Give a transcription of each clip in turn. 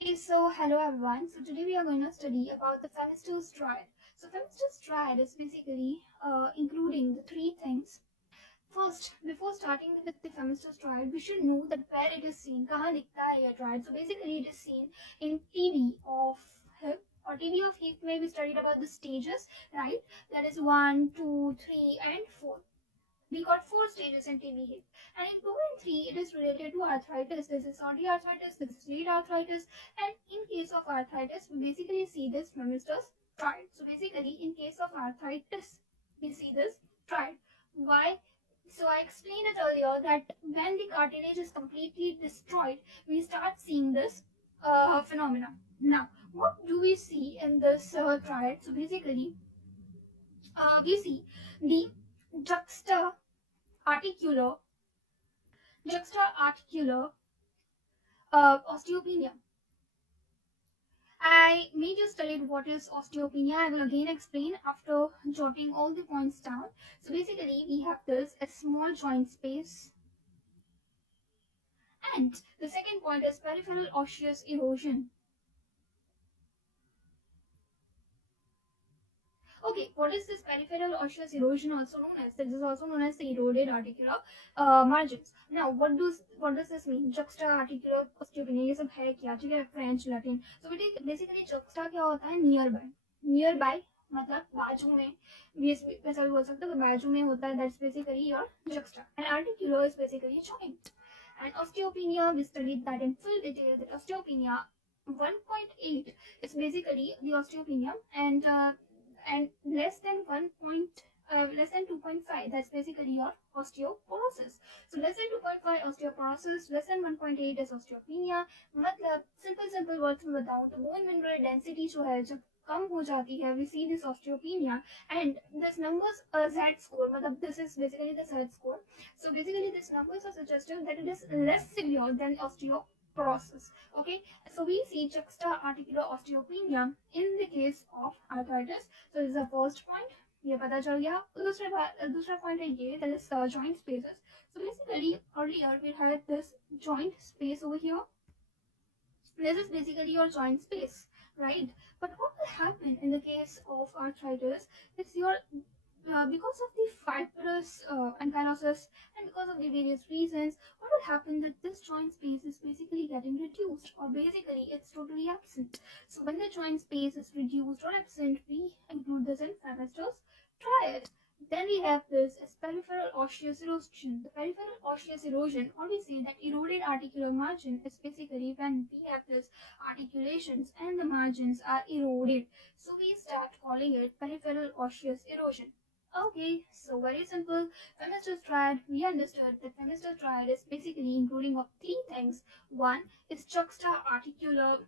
Hey, so hello everyone. So today we are going to study about the phemister's triad. So phemister's triad is basically including the three things. First, before starting with the phemister's triad, we should know that where it is seen. कहाँ दिखता है ये triad? So basically, it is seen in TV of hip or TV of hip where we studied about the stages, right? That is 1, 2, 3, and 4. We got four stages in TB hip. And in 2 and 3, it is related to arthritis. This is arthritis, this is late arthritis, and in case of arthritis, we basically see this phemister's triad. So basically, in case of arthritis, we see this triad. Why? So I explained it earlier that when the cartilage is completely destroyed, we start seeing this phenomena. Now, what do we see in this triad? So basically, we see the juxta articular juxta-articular osteopenia. I made you study what is osteopenia. I will again explain after jotting all the points down. So basically, we have this a small joint space, and the second point is peripheral osseous erosion. Okay, what is this peripheral osseous erosion also known as? This is also known as the eroded articular margins. Now, what does this mean? Juxta-articular osteopenia ये सब है क्या? ठीक है, French, Latin. So basically juxta क्या होता है? Nearby. Nearby मतलब बाजू में. वैसा भी बोल सकते हो कि बाजू में होता है. That's basically your juxta. And articular is basically joint. And osteopenia, we studied that in full detail. That osteopenia 1.8 is basically the osteopenia, and less than 2.5, that's basically your osteoporosis. So less than 2.5 osteoporosis, less than 1.8 is osteopenia. मतलब simple words में बताऊं तो bone mineral density जो है जब कम हो जाती है, we see this osteopenia, and this numbers Z score, मतलब this is basically the Z score. So basically these numbers are suggestive that it is less severe than osteoporosis. Okay, so we see juxta-articular osteopenia in the case of arthritis. So this is the first point. ये पता चल गया. दूसरा point है ये, that is joint spaces. So basically earlier we had this joint space over here. This is basically your joint space, right? But what will happen in the case of arthritis is your because of the fibrous ankylosis and because of the various reasons, what will happen that this joint space is basically getting reduced, or basically it's totally absent. So when the joint space is reduced or absent, we include this in phemister's triad. Then we have this as peripheral osseous erosion. The peripheral osseous erosion, or we say that eroded articular margin, is basically when we have this articulations and the margins are eroded. So we start calling it peripheral osseous erosion. Okay, so very simple. Phemister's triad, we understood that phemister's triad is basically including of three things. One is juxta-articular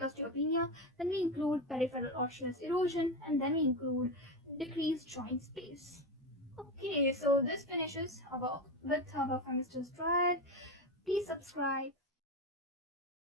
osteopenia. Then we include peripheral osseous erosion, and then we include decreased joint space. Okay, so this finishes with our phemister's triad. Please subscribe.